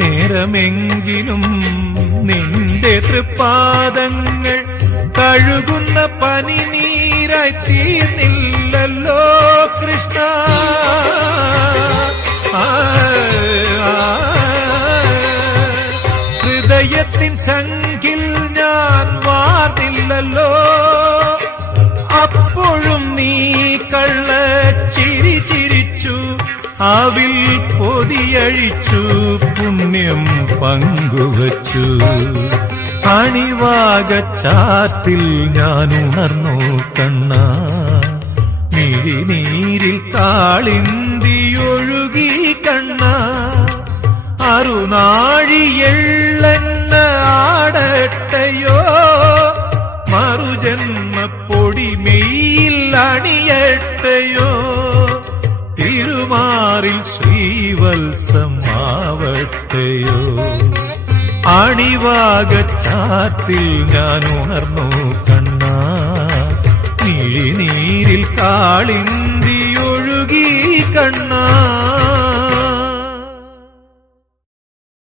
നേരമെങ്കിലും നിന്റെ തൃപ്പാദങ്ങൾ കഴുകുന്ന പനിനീരായി തീർന്നില്ലല്ലോ കൃഷ്ണ. ഹൃദയത്തിൻ സംഖിൽ ഞാൻ വാർന്നില്ലല്ലോ, അപ്പോഴും നീ കള്ളച്ചിരി ചിരിച്ചു, അവിൽ പൊതിയഴിച്ചു, പുണ്യം പങ്കുവച്ചു. അണിവാകച്ചാത്തിൽ ഞാൻ ഉണർന്നു കണ്ണ, മിഴിനീരിൽ കാളിന്തിയൊഴുകി കണ്ണ. അറുനാഴിയെള്ളെണ്ണ ആടട്ടയോ, മറുജന്മപ്പൊടി മെയ്യിൽ അണിയട്ടയോ, തിരുമാറിൽ ശ്രീവത്സമാവട്ടെയോ. അണിവാകച്ചാത്തിൽ ഞാൻ ഉണർന്നു കണ്ണ, മിഴിനീരിൽ കാളിന്തിയൊഴുകി കണ്ണ.